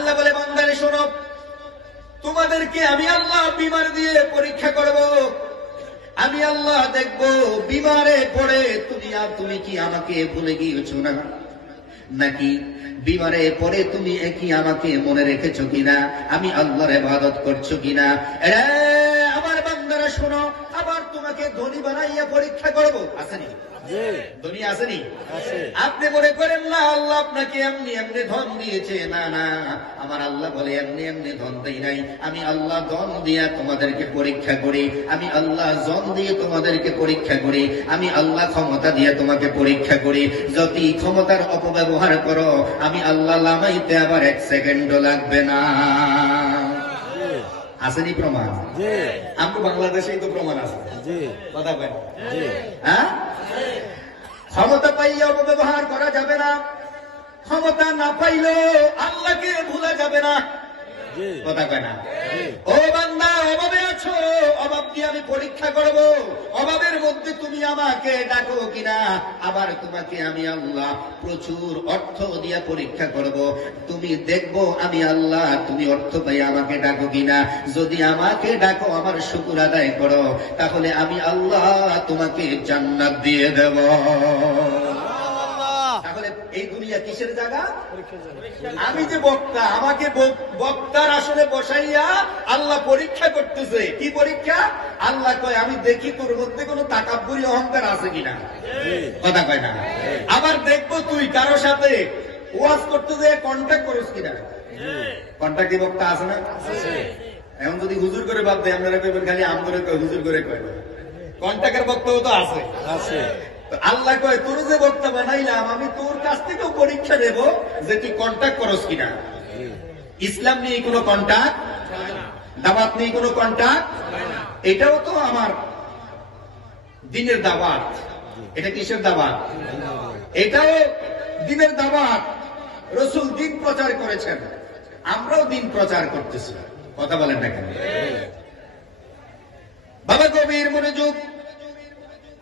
আল্লাহ বলে বান্দারে শোনো, তোমাদেরকে আমি আল্লাহ বিমার দিয়ে পরীক্ষা করব। আমি আল্লাহ দেখব বিমারে পড়ে তুমি কি আমাকে ভুলে গিয়েছো না, নাকি বিমারে পড়ে তুমি কি আমাকে মনে রেখেছো কিনা, আমি আল্লাহর ইবাদত করছো কিনা। আমার বান্দারা শোনো, আবার তোমাকে ধনী বানাইয়া পরীক্ষা করব। আসেনি দুনিয়া আসেনি? আপনি মনে করেন না আল্লাহ আপনাকে এমনি এমনি ধন দিয়েছে, না না, আমার আল্লাহ বলে এমনি এমনি ধন দেই নাই। আমি আল্লাহ ধন দিয়া তোমাদেরকে পরীক্ষা করি, আমি আল্লাহ জন দিয়ে তোমাদেরকে পরীক্ষা করি, আমি আল্লাহ ক্ষমতা দিয়ে তোমাকে পরীক্ষা করি। যদি ক্ষমতার অপব্যবহার করো, আমি আল্লাহ লামাইতে আবার 1 সেকেন্ডও লাগবে না। আসেনি প্রমাণ? আমরা বাংলাদেশেই তো প্রমাণ আছে। কথা বলেন, হ্যাঁ? ক্ষমতা পাইলে অপব্যবহার করা যাবে না, ক্ষমতা না পাইলে আল্লাহকে ভুলা যাবে না। কথা কয় না? ও বান্দা, অভাবে আছো, অভাব দিয়ে আমি পরীক্ষা করব। অভাবের মধ্যে তুমি আমাকে ডাকো কিনা। আবার তোমাকে আমি আল্লাহ প্রচুর অর্থ দিয়ে পরীক্ষা করব। তুমি দেখবো আমি আল্লাহ তুমি অর্থ পাই আমাকে ডাকো কিনা। যদি আমাকে ডাকো, আমার শুকর আদায় করো, তাহলে আমি আল্লাহ তোমাকে জান্নাত দিয়ে দেব। তাহলে এই দুনিয়া কিসের জায়গা? আমি যে বক্তা, আমাকে বক্তার আসলে বসাইয়া আল্লাহ পরীক্ষা করতেছে। কি পরীক্ষা? আল্লাহ কয় আমি দেখি তোর মধ্যে কোনো তাকাব্বুরি অহংকার আছে কিনা। কথা কয় না? আবার দেখবো তুই কারো সাথে ওয়াজ করতে যে কন্ট্যাক্ট করিস কিনা। কন্ট্যাক্টি বক্তা আছে না? এখন যদি হুজুর করে বাদ দেয়, আপনারা কইবেন খালি আম করে কয়, হুজুর করে কয়। কন্ট্যাক্টের বক্তাও তো আছে। আল্লাহ কয় তোর যে বক্তা বানাইলাম, আমি তোর কাছ থেকেও পরীক্ষা নেব যে তুই কন্ট্যাক্ট করস কিনা। ইসলাম নিয়ে কোনো কন্ট্যাক্ট, দাওয়াত নিয়ে কোনো কন্ট্যাক্ট, এটাও তো আমার দিনের দাওয়াত। এটা কিসের দাওয়াত? এটাও দিনের দাওয়াত। রাসূল দিন প্রচার করেছেন, আমরাও দিন প্রচার করতেছি। কথা বলেন না কেন? বাবা গভীর মনোযোগ,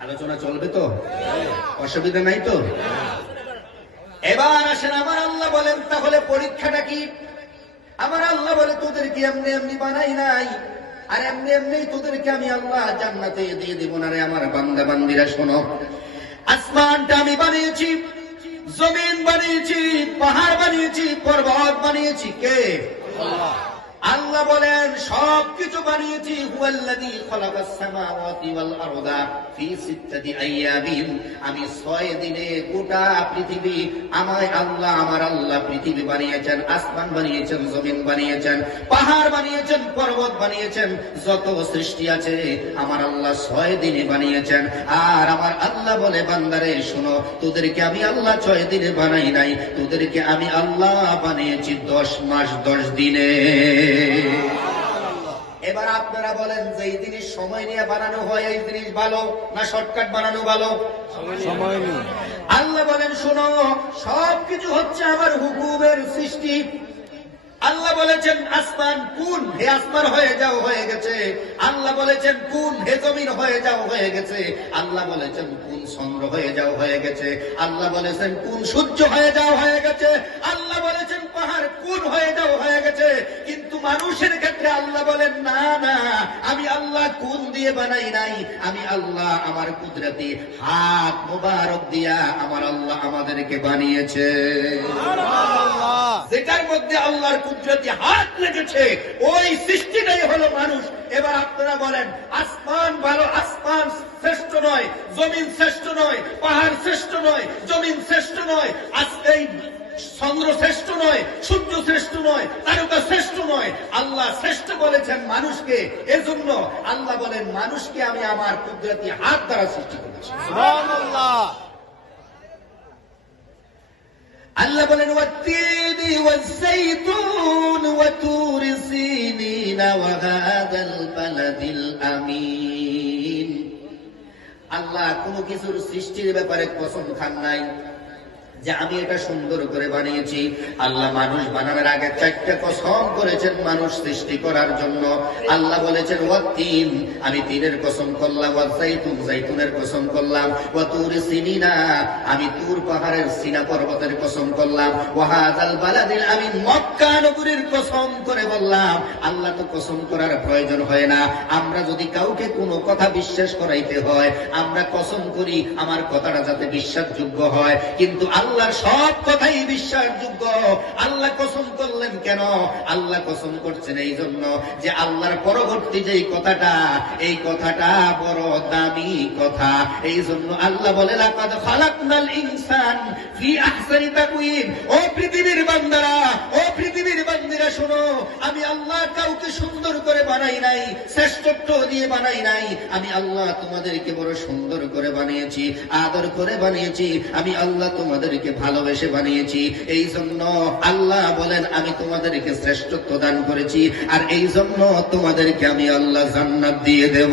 আলোচনা চলবে তো, অসুবিধা নাই তো? এবার আসেন, আমার আল্লাহ বলেন তাহলে পরীক্ষাটা কি? আমার আল্লাহ বলে তোদেরকে এমনি এমনি বানাই নাই, আর এমনি এমনি তোদেরকে আমি আল্লাহ জান্নাতে দিয়ে দিব না রে আমার বান্দা বান্দিরা। শোনো, আসমানটা আমি বানিয়েছি, জমিন বানিয়েছি, পাহাড় বানিয়েছি, পর্বত বানিয়েছি। কে? আল্লাহ। আল্লাহ বলেন সবকিছু বানিয়েছি। হুয়াল্লাযী খালাকাস সামাওয়াতি ওয়াল আরদা ফি সিত্তাতি আইয়ামিন। আমি 6 দিনে গোটা পৃথিবী আমার আল্লাহ পৃথিবী বানিয়েছেন, আসমান বানিয়েছেন, জমিন বানিয়েছেন, পাহাড় বানিয়েছেন, পর্বত বানিয়েছেন, যত সৃষ্টি আছে আমার আল্লাহ 6 দিনে বানিয়েছেন। আর আমার আল্লাহ বলে বান্দারে শোনো, তোদেরকে আমি আল্লাহ 6 দিনে বানাই নাই, তোদেরকে আমি আল্লাহ বানিয়েছি 10 মাস 10 দিনে। এবার আপনারা বলেন যে এই জিনিস সময় নিয়ে বানানো হয়, এই জিনিস ভালো না শর্টকাট বানানো ভালো? সময় নিয়ে। আল্লাহ বলেন শোনো, সবকিছু হচ্ছে আমার হুকুমের সৃষ্টি। আল্লাহ বলেছেন আসমান কুন, হে আসমান হয়ে যাও, হয়ে গেছে। আল্লাহ বলেছেন কুন, হে জমিন হয়ে যাও, হয়ে গেছে। আল্লাহ বলেছেন কুন, চন্দ্র হয়ে যাও, হয়ে গেছে। আল্লাহ বলেছেন কুন, সূর্য হয়ে যাও, হয়ে গেছে। আল্লাহ বলেছেন পাহাড় কুন হয়ে যাও, হয়ে গেছে। কিন্তু মানুষের ক্ষেত্রে আল্লাহ বলেন না না, আমি আল্লাহ কুন দিয়ে বানাই নাই, আমি আল্লাহ আমার কুদরতি হাত মোবারক দিয়া আমার আল্লাহ আমাদেরকে বানিয়েছে। যেটার মধ্যে আল্লাহর কুদরতি হাত লেগেছে ওই সৃষ্টিটাই হলো মানুষ। এবার আপনারা বলেন আসমান ভালো, আসমান শ্রেষ্ঠ নয়, জমিন শ্রেষ্ঠ নয়, পাহাড় শ্রেষ্ঠ নয়, জমিন শ্রেষ্ঠ নয়, এই চন্দ্র শ্রেষ্ঠ নয়, সূর্য শ্রেষ্ঠ নয়, তারকা শ্রেষ্ঠ নয়, আল্লাহ শ্রেষ্ঠ বলেছেন মানুষকে। এজন্য আল্লাহ বলেন মানুষকে আমি আমার কুদরতি হাত দ্বারা সৃষ্টি করেছি। সুবহানাল্লাহ। আল্লাহ বলেন ওয়াত্তিনি ওয়াজ-যাইতুন ওয়া তুরি সিনিন ওয়া হাযাল বালাদিল আমিন। আল্লাহ কোন কিছুর সৃষ্টির ব্যাপারে কসম খান নাই, যে আমি এটা সুন্দর করে বানিয়েছি। আল্লাহ মানুষ বানানোর আগে 4টা কসম করেছেন মানুষ সৃষ্টি করার জন্য। আল্লাহ বলেছেন ওয়াতিন, আমি তিনের কসম করলাম, ওয়াজাইতুন, জাইতুনের কসম করলাম, ওয়াতুর সিনিনা, আমি তুর পাহাড়ের সিনা পর্বতের কসম করলাম, ওয়াহাযাল বালাদিল, আমি মক্কা নগরীর কসম করে বললাম। আল্লাহ তো কসম করার প্রয়োজন হয় না। আমরা যদি কাউকে কোনো কথা বিশ্বাস করাইতে হয় আমরা কসম করি আমার কথাটা যাতে বিশ্বাসযোগ্য হয়, কিন্তু আল্লাহর সব কথাই বিশ্বাসযোগ্য। আল্লাহ কসম করলেন কেন? আল্লাহ কসম করছেন এই জন্য যে আল্লাহর পরবর্তী যেই কথাটা, এই কথাটা বড় দামি কথা। এই জন্য আল্লাহ বলে লাকাদ খালাকনাল ইনসান ফি আহসানি তাকওয়িম। ও পৃথিবীর বান্দারা, ও পৃথিবীর বান্দিরা শোনো, আমি আল্লাহ কাউকে সুন্দর করে বানাই নাই, শ্রেষ্ঠত্ব দিয়ে বানাই নাই। আমি আল্লাহ তোমাদেরকে বড় সুন্দর করে বানিয়েছি, আদর করে বানিয়েছি। আমি আল্লাহ তোমাদেরকে ভালোবেসে বানিয়েছি। এই জন্য আল্লাহ বলেন আমি তোমাদেরকে শ্রেষ্ঠত্ব দান করেছি, আর এই জন্য তোমাদেরকে আমি আল্লাহ জান্নাত দিয়ে দেব।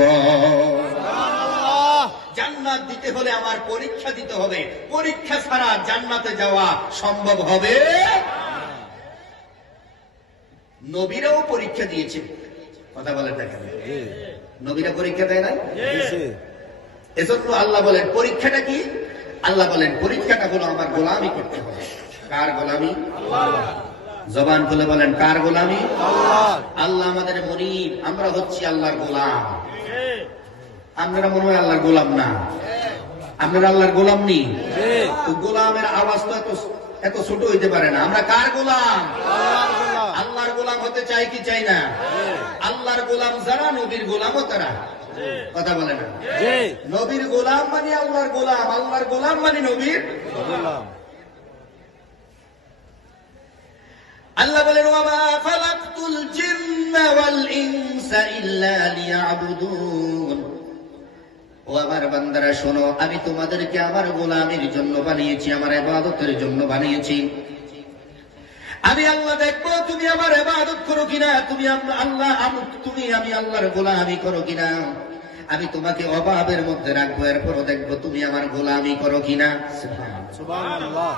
জান্নাত দিতে হলে আমার পরীক্ষা দিতে হবে। পরীক্ষা ছাড়া জান্নাতে যাওয়া সম্ভব হবে? নবীরাও পরীক্ষা দিয়েছে, কথা বলেন না কেন? নবীরা পরীক্ষা দেয় না? এজন্য আল্লাহ বলেন পরীক্ষাটা কি? আল্লাহ বলেন পরীক্ষাটা হলো আমার গোলামি করতে হবে। কার গোলামি? জবান খুলে বলেন কার গোলামি? আল্লাহ আমাদের মনিব, আমরা হচ্ছি আল্লাহর গোলাম। আপনারা মনে হয় আল্লাহর গোলাম না? আপনারা আল্লাহর গোলাম নি? গোলামের আওয়াজ তো এত ছোট হইতে পারে না। আমরা কার গোলাম? আল্লাহর গোলাম হতে চাই কি চাই না? আল্লাহর গোলাম যারা, নবীর গোলামও তারা। কথা বলে না? নবীর গোলাম মানে আল্লাহর গোলাম, আল্লাহর গোলাম মানে নবীর গোলাম। আল্লাহ বলেন ওয়ামা খালাকতুল জিন্না ওয়াল ইনসা ইল্লা লিয়াবুদুন। ও আমার বান্দারা শোনো, আমি তোমাদেরকে আমার গোলামের জন্য বানিয়েছি, আমার ইবাদতের জন্য বানিয়েছি। আমি আল্লাহ দেখবো তুমি আমার ইবাদত করো কিনা, তুমি আল্লাহ তুমি আমি আল্লাহর গোলামি করো কিনা। আমি তোমাকে অভাবের মধ্যে রাখবো, এরপরও দেখবো তুমি আমার গোলামি করো কিনা। সুবহানাল্লাহ।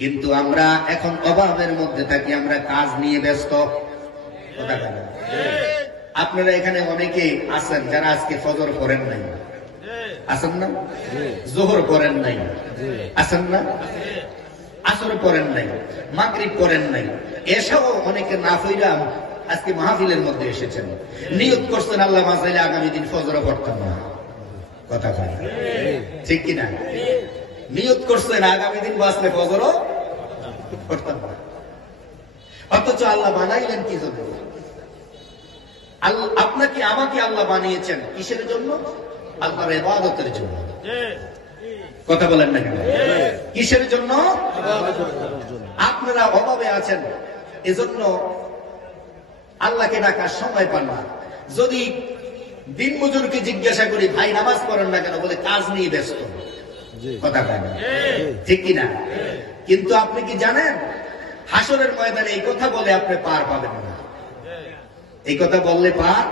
কিন্তু আমরা এখন অভাবের মধ্যে থাকি, আমরা কাজ নিয়ে ব্যস্ত। আপনারা এখানে অনেকে আছেন যারা আজকে ফজর করেন নাই, আছেন না? জোহর করেন নাই, আছেন না? আসর করেন নাই, মাগরিব করেন নাই, এসেও অনেকে না ফিরা আজকে মাহফিলের মধ্যে এসেছেন। নিয়ত করছেন আল্লাহ বাঁচাইলে আগামী দিন ফজর পড়তাম না। কথা কয় ঠিক কিনা? নিয়ত করছেন আগামী দিন বাঁচলে ফজরও পড়তাম না, অথচ আল্লাহ বানাইলেন কি জন্য? আপনাকে আমাকে আল্লাহ বানিয়েছেন কিসের জন্য? আল্লাহর ইবাদতের জন্য। কথা বলেন না কেন? কিসের জন্য? আপনারা অভাবে আছেন, এজন্য আল্লাহকে ডাকার সময় পান না। যদি দিন মজুরকে জিজ্ঞাসা করি ভাই নামাজ পড়েন না কেন, বলে কাজ নিয়ে ব্যস্ত। কথা বলেন ঠিক কিনা? কিন্তু আপনি কি জানেন হাসরের ময়দানে এই কথা বলে আপনি পার পাবেন না। এই কথা বললে পার